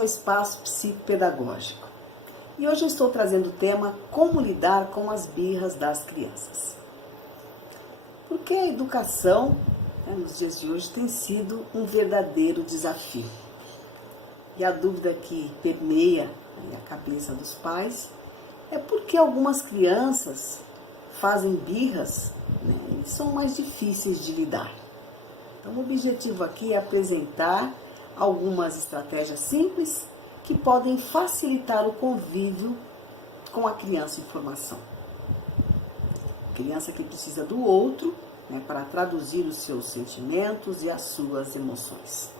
ao Espaço Psicopedagógico. E hoje eu estou trazendo o tema como lidar com as birras das crianças. Porque a educação, nos dias de hoje, tem sido um verdadeiro desafio. E a dúvida que permeia a cabeça dos pais é por que algumas crianças fazem birras, e são mais difíceis de lidar. Então, o objetivo aqui é apresentar algumas estratégias simples que podem facilitar o convívio com a criança em formação. Criança que precisa do outro, para traduzir os seus sentimentos e as suas emoções.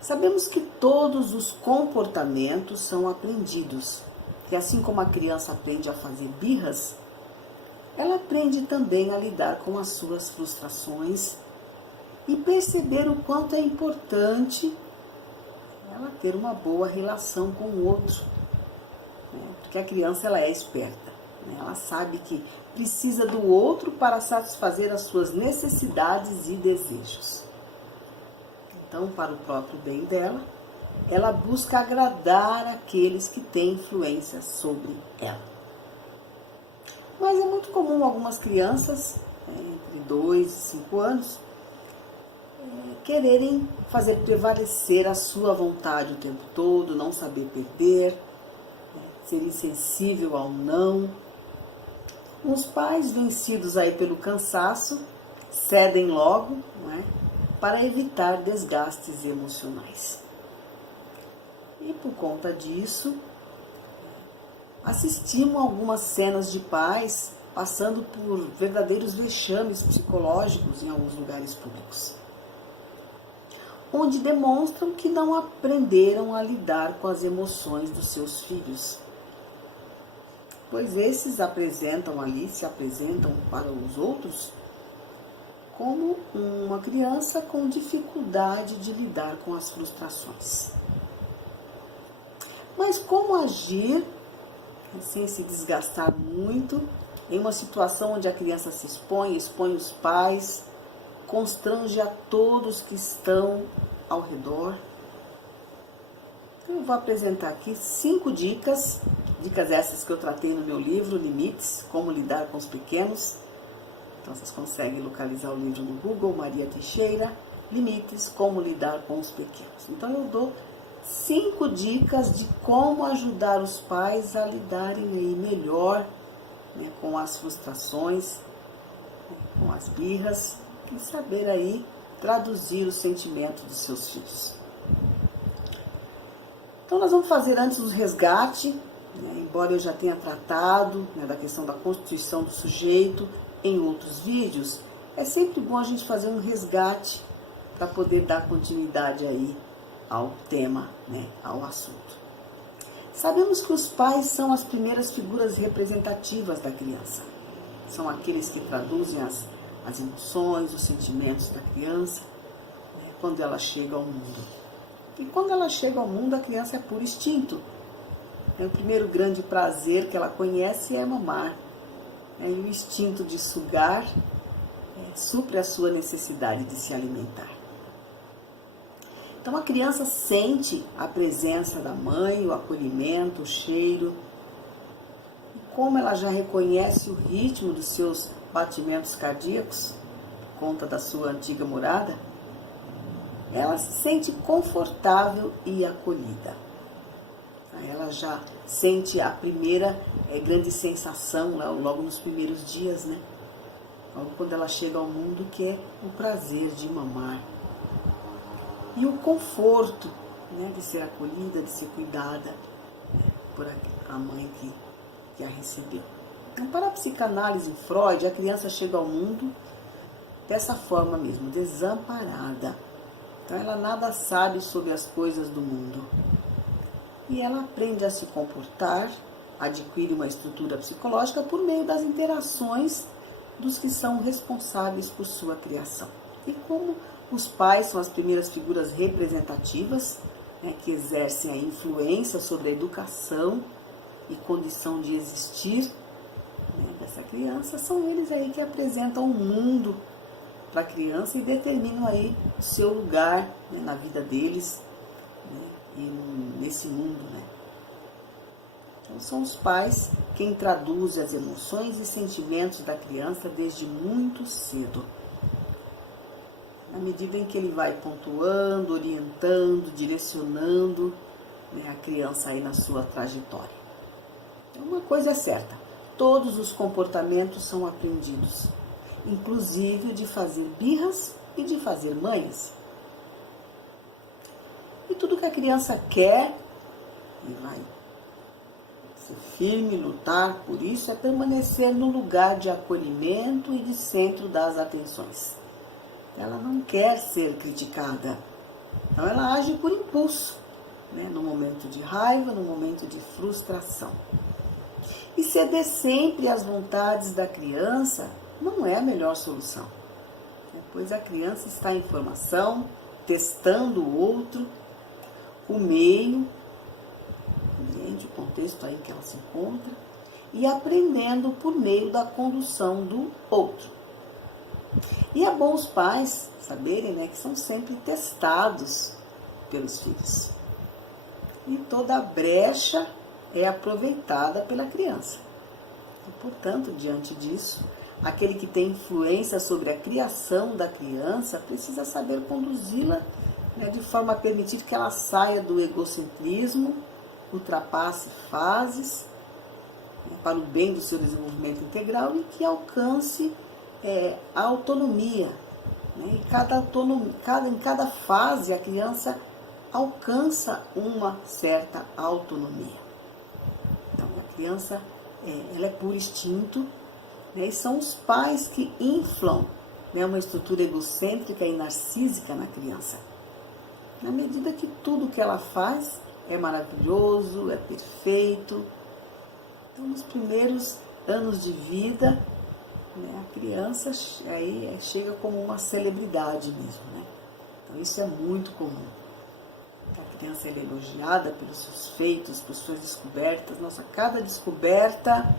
Sabemos que todos os comportamentos são aprendidos, e assim como a criança aprende a fazer birras, ela aprende também a lidar com as suas frustrações e perceber o quanto é importante ela ter uma boa relação com o outro, porque a criança ela é esperta, ela sabe que precisa do outro para satisfazer as suas necessidades e desejos. Então, para o próprio bem dela, ela busca agradar aqueles que têm influência sobre ela. Mas é muito comum algumas crianças, entre 2 e 5 anos, quererem fazer prevalecer a sua vontade o tempo todo, não saber perder, ser insensível ao não. Os pais, vencidos aí pelo cansaço, cedem logo, para evitar desgastes emocionais. E por conta disso, assistimos algumas cenas de pais passando por verdadeiros vexames psicológicos em alguns lugares públicos, onde demonstram que não aprenderam a lidar com as emoções dos seus filhos. Pois esses se apresentam para os outros como uma criança com dificuldade de lidar com as frustrações. Mas como agir sem se desgastar muito em uma situação onde a criança se expõe os pais, constrange a todos que estão ao redor? Eu vou apresentar aqui 5 dicas essas que eu tratei no meu livro, Limites, Como Lidar com os Pequenos. Então, vocês conseguem localizar o livro no Google, Maria Teixeira, Limites, Como Lidar com os Pequenos. Então, eu dou 5 dicas de como ajudar os pais a lidarem melhor com as frustrações, com as birras, e saber aí traduzir os sentimentos dos seus filhos. Então, nós vamos fazer antes o resgate, embora eu já tenha tratado da questão da constituição do sujeito em outros vídeos, é sempre bom a gente fazer um resgate para poder dar continuidade aí ao tema, ao assunto. Sabemos que os pais são as primeiras figuras representativas da criança. São aqueles que traduzem as emoções, os sentimentos da criança, quando ela chega ao mundo. E quando ela chega ao mundo, a criança é puro instinto. O primeiro grande prazer que ela conhece é mamar. E o instinto de sugar supre a sua necessidade de se alimentar. Então a criança sente a presença da mãe, o acolhimento, o cheiro. E como ela já reconhece o ritmo dos seus batimentos cardíacos, por conta da sua antiga morada, ela se sente confortável e acolhida. Ela já sente a primeira grande sensação logo nos primeiros dias, logo quando ela chega ao mundo, que é o prazer de mamar. E o conforto de ser acolhida, de ser cuidada por a mãe que a recebeu. Então, para a psicanálise Freud, a criança chega ao mundo dessa forma mesmo, desamparada. Então ela nada sabe sobre as coisas do mundo. E ela aprende a se comportar, adquire uma estrutura psicológica por meio das interações dos que são responsáveis por sua criação. E como os pais são as primeiras figuras representativas, que exercem a influência sobre a educação e condição de existir dessa criança, são eles aí que apresentam o mundo para a criança e determinam aí o seu lugar na vida deles, e nesse mundo, né? Então, são os pais quem traduzem as emoções e sentimentos da criança desde muito cedo. Na medida em que ele vai pontuando, orientando, direcionando, né, a criança aí na sua trajetória. Então, uma coisa é certa, todos os comportamentos são aprendidos, inclusive o de fazer birras e de fazer manhas. E tudo que a criança quer, e vai ser firme, lutar por isso, é permanecer no lugar de acolhimento e de centro das atenções. Ela não quer ser criticada, então ela age por impulso, né? No momento de raiva, no momento de frustração. E ceder sempre às vontades da criança não é a melhor solução, pois a criança está em formação, testando o outro, o meio, o contexto aí que ela se encontra, e aprendendo por meio da condução do outro. E é bom os pais saberem, né, que são sempre testados pelos filhos. E toda brecha é aproveitada pela criança. E, portanto, diante disso, aquele que tem influência sobre a criação da criança precisa saber conduzi-la, né, de forma a permitir que ela saia do egocentrismo, ultrapasse fases, né, para o bem do seu desenvolvimento integral e que alcance a autonomia. Né? Em cada fase a criança alcança uma certa autonomia. Então a criança ela é por instinto, né? E são os pais que inflam, né, uma estrutura egocêntrica e narcísica na criança. Na medida que tudo que ela faz é maravilhoso, é perfeito. Então, nos primeiros anos de vida, né, a criança aí chega como uma celebridade mesmo, né? Então, isso é muito comum. A criança é elogiada pelos seus feitos, por suas descobertas. Nossa, cada descoberta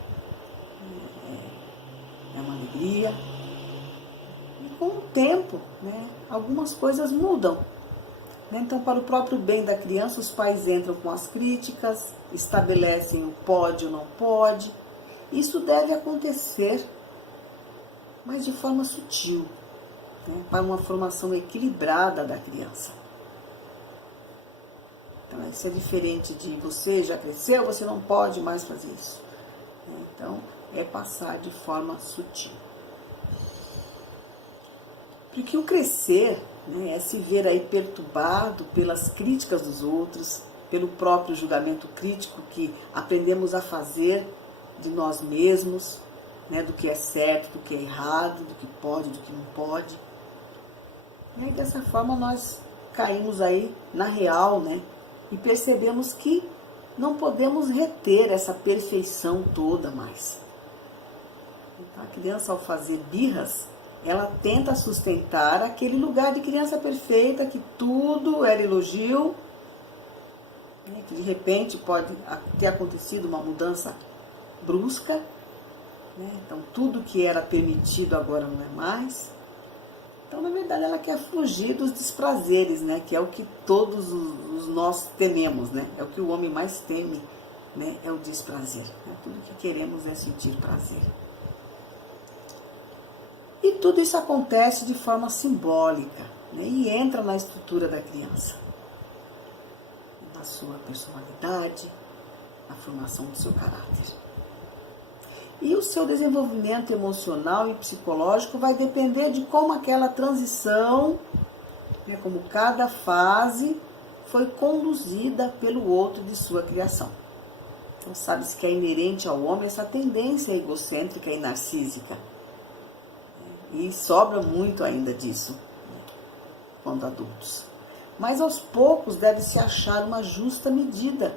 é uma alegria. E com o tempo, né, algumas coisas mudam. Então, para o próprio bem da criança, os pais entram com as críticas, estabelecem o pode ou não pode. Isso deve acontecer, mas de forma sutil, né, para uma formação equilibrada da criança. Então, isso é diferente de você já cresceu, você não pode mais fazer isso. Então, é passar de forma sutil. Porque o crescer, né, é se ver aí perturbado pelas críticas dos outros, pelo próprio julgamento crítico que aprendemos a fazer de nós mesmos, né, do que é certo, do que é errado, do que pode, do que não pode. E dessa forma nós caímos aí na real, né, e percebemos que não podemos reter essa perfeição toda mais. Então, a criança, ao fazer birras, ela tenta sustentar aquele lugar de criança perfeita, que tudo era elogio, né, que de repente pode ter acontecido uma mudança brusca, né, então tudo que era permitido agora não é mais. Então, na verdade, ela quer fugir dos desprazeres, né, que é o que todos nós tememos, né, é o que o homem mais teme, né, é o desprazer. Né, tudo que queremos é sentir prazer. E tudo isso acontece de forma simbólica, né, e entra na estrutura da criança, na sua personalidade, na formação do seu caráter. E o seu desenvolvimento emocional e psicológico vai depender de como aquela transição, né, como cada fase foi conduzida pelo outro de sua criação. Então, sabe-se que é inerente ao homem essa tendência egocêntrica e narcísica. E sobra muito ainda disso, né, quando adultos. Mas aos poucos deve-se achar uma justa medida,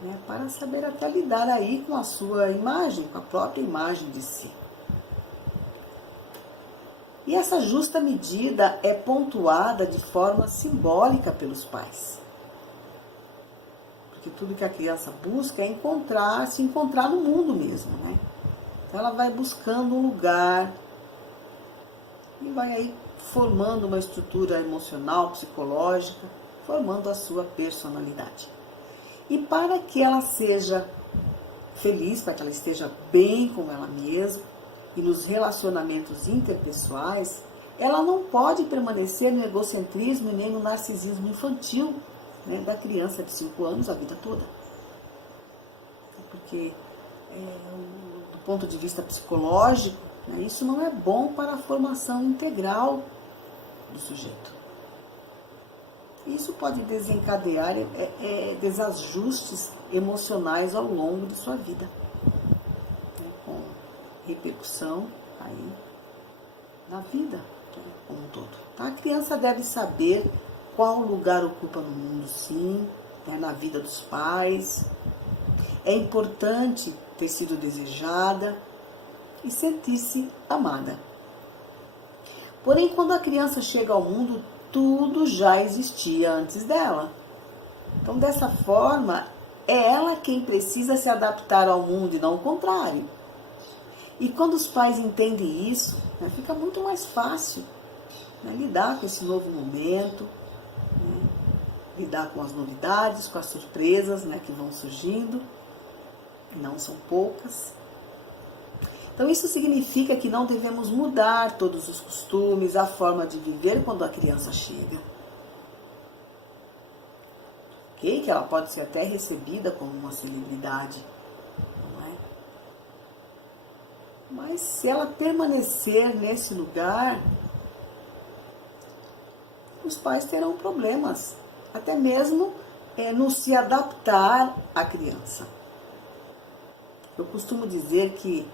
né, para saber até lidar aí com a sua imagem, com a própria imagem de si. E essa justa medida é pontuada de forma simbólica pelos pais. Porque tudo que a criança busca é se encontrar no mundo mesmo, né? Então ela vai buscando um lugar e vai aí formando uma estrutura emocional, psicológica, formando a sua personalidade. E para que ela seja feliz, para que ela esteja bem com ela mesma e nos relacionamentos interpessoais, ela não pode permanecer no egocentrismo e nem no narcisismo infantil, né, da criança de 5 anos a vida toda. Porque, do ponto de vista psicológico, né, isso não é bom para a formação integral do sujeito. Isso pode desencadear desajustes emocionais ao longo de sua vida, né, com repercussão aí na vida como um todo. Tá? A criança deve saber qual lugar ocupa no mundo, sim, né, na vida dos pais. É importante ter sido desejada e sentir-se amada. Porém, quando a criança chega ao mundo, tudo já existia antes dela. Então, dessa forma, é ela quem precisa se adaptar ao mundo e não o contrário. E quando os pais entendem isso, né, fica muito mais fácil, né, lidar com esse novo momento, né, lidar com as novidades, com as surpresas, né, que vão surgindo, não são poucas. Então, isso significa que não devemos mudar todos os costumes, a forma de viver quando a criança chega. Ok? Que ela pode ser até recebida como uma celebridade, não é? Mas se ela permanecer nesse lugar, os pais terão problemas, até mesmo no se adaptar à criança. Eu costumo dizer que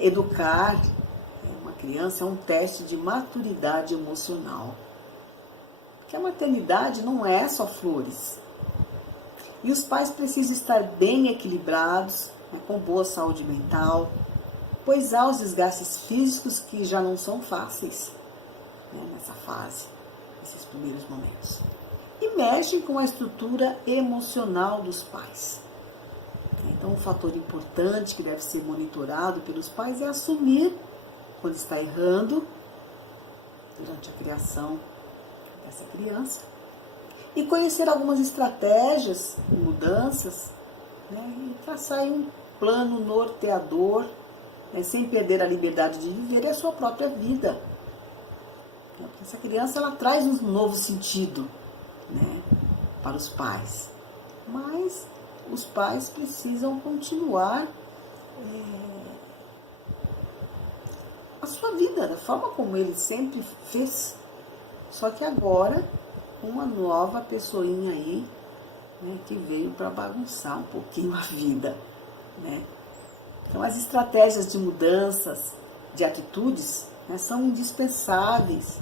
educar uma criança é um teste de maturidade emocional. Porque a maternidade não é só flores. E os pais precisam estar bem equilibrados, né, com boa saúde mental, pois há os desgastes físicos que já não são fáceis, né, nessa fase, nesses primeiros momentos. E mexem com a estrutura emocional dos pais. Então, um fator importante que deve ser monitorado pelos pais é assumir quando está errando durante a criação dessa criança e conhecer algumas estratégias e mudanças, né, e traçar um plano norteador, né, sem perder a liberdade de viver a sua própria vida. Porque essa criança ela traz um novo sentido, né, para os pais, mas os pais precisam continuar a sua vida da forma como ele sempre fez, só que agora com uma nova pessoinha aí, né, que veio para bagunçar um pouquinho a vida, né? Então as estratégias de mudanças de atitudes, né, são indispensáveis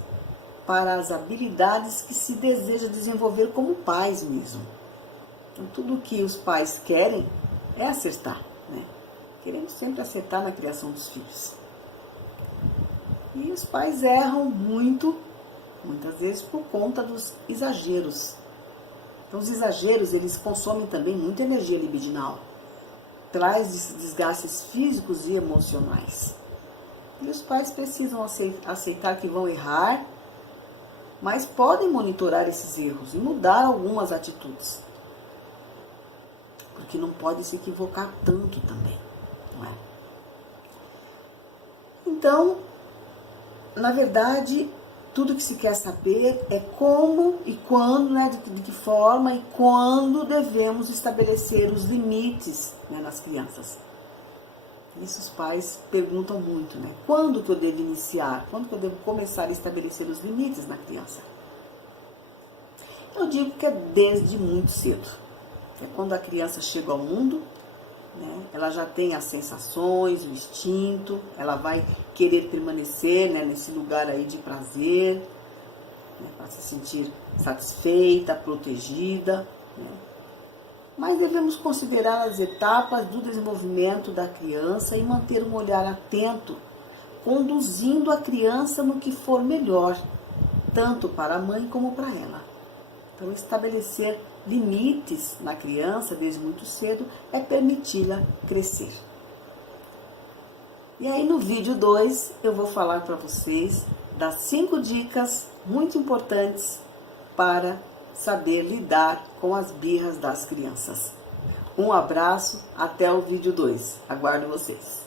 para as habilidades que se deseja desenvolver como pais mesmo. Então, tudo que os pais querem é acertar, né? Queremos sempre acertar na criação dos filhos. E os pais erram muito, muitas vezes por conta dos exageros. Então, os exageros, eles consomem também muita energia libidinal. Traz desgastes físicos e emocionais. E os pais precisam aceitar que vão errar, mas podem monitorar esses erros e mudar algumas atitudes. Porque não pode se equivocar tanto também, não é? Então, na verdade, tudo que se quer saber é como e quando, né, de que forma e quando devemos estabelecer os limites, né, nas crianças. Isso os pais perguntam muito, né? Quando que eu devo iniciar? Quando que eu devo começar a estabelecer os limites na criança? Eu digo que é desde muito cedo. É quando a criança chega ao mundo, né, ela já tem as sensações, o instinto, ela vai querer permanecer, né, nesse lugar aí de prazer, né, para se sentir satisfeita, protegida, né. Mas devemos considerar as etapas do desenvolvimento da criança e manter um olhar atento, conduzindo a criança no que for melhor, tanto para a mãe como para ela. Então, estabelecer limites na criança desde muito cedo é permiti-la crescer. E aí no vídeo 2 eu vou falar para vocês das 5 dicas muito importantes para saber lidar com as birras das crianças. Um abraço, até o vídeo 2. Aguardo vocês.